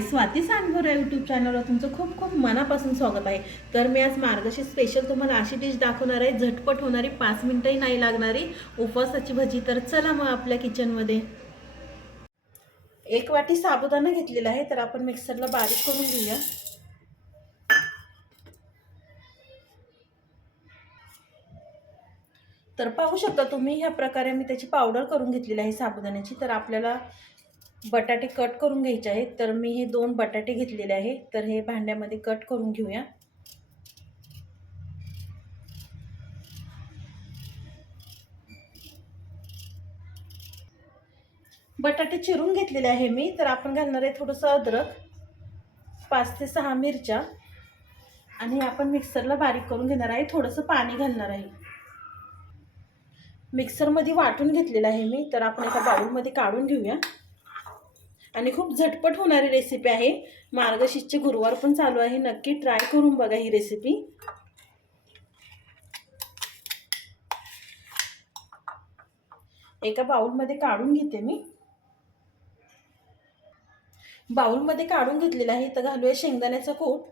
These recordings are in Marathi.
स्वाती सांडभोर या यूट्यूब चॅनलवर तुमचं खूप खूप मनापासून स्वागत आहे. तर मी आज मार्गशी स्पेशल तुम्हाला अशी डिश दाखवणार आहे. झटपट होणारी पाच मिनटंही नाही लागणारी. उपवासाची भजी तर चला मग आपल्या किचनमध्ये एक वाटी साबुदाणा घेतलेला आहे तर आपण मिक्सरला बारीक करून घेऊया. तर पाहू शकता तुम्ही ह्या प्रकारे मी त्याची पावडर करून घेतलेली आहे साबुदाण्याची. तर आपल्याला बटाटे कट करून घ्यायचे आहेत. तर मी हे दोन बटाटे घेतलेले आहे. तर हे भांड्यामध्ये कट करून घेऊया. बटाटे चिरून घेतलेले आहे मी. तर आपण घालणार आहे थोडंसं अद्रक पाच ते सहा मिरच्या. आणि आपण मिक्सरला बारीक करून घेणार आहे. थोडंसं पाणी घालणार आहे. मिक्सरमध्ये वाटून घेतलेलं आहे मी. तर आपण एका बाऊलमध्ये काढून घेऊया. आणि खूप झटपट होणारी रेसिपी आहे. मार्गशीर्षचे गुरुवार पण चालू आहे. नक्की ट्राय करून बघा ही रेसिपी एका बाउलमध्ये काढून घेते मी. बाउलमध्ये काढून घेतलेला आहे. इथं घालूया शेंगदाण्याचा कूट.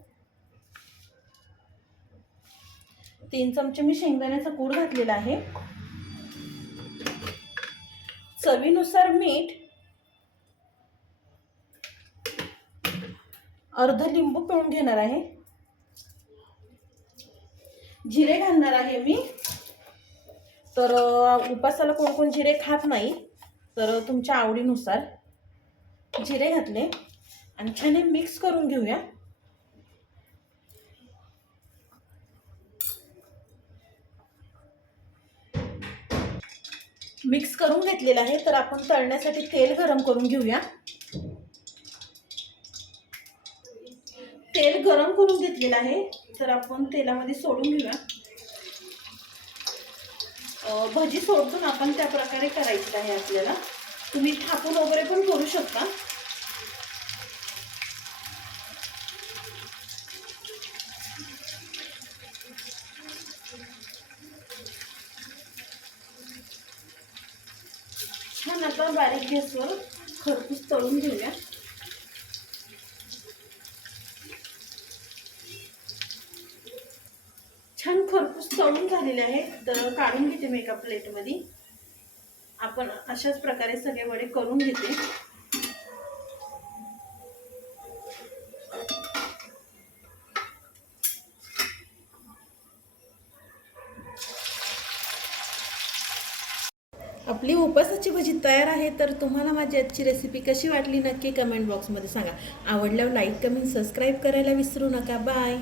तीन चमचे मी शेंगदाण्याचा कूट घातलेला आहे. चवीनुसार मीठ अर्ध लिंबू पिळून घेणार आहे. जिरे घालणार आहे मी. तर उपासाला कोण कोण जिरे खात नाही तर तुमच्या आवडीनुसार जिरे घातले. आणि छान हे मिक्स करून घेऊया. मिक्स करून घेतलेलं आहे तर आपण तळण्यासाठी तेल गरम करून घेऊया. तेल गरम करून घेतलेलं आहे. तर आपण तेलामध्ये सोडून घेऊया. भजी भजी सोडून आपण त्या प्रकारे करायची आहे आपल्याला. तुम्ही थापून वगैरे पण करू शकता. छान आता बारीक गॅसवर खरपूस तळून घेऊया छान खरपूस तळून झालेले आहे तर काढून घेते मी एका प्लेटमध्ये आपण अशाच प्रकारे सगळे वडे करून घेते. आपली उपासाची भजी तयार आहे तर तुम्हाला माझी आजची रेसिपी कशी वाटली नक्की कमेंट बॉक्समध्ये सांगा. आवडल्यावर लाईक कमेंट सबस्क्राईब करायला विसरू नका. बाय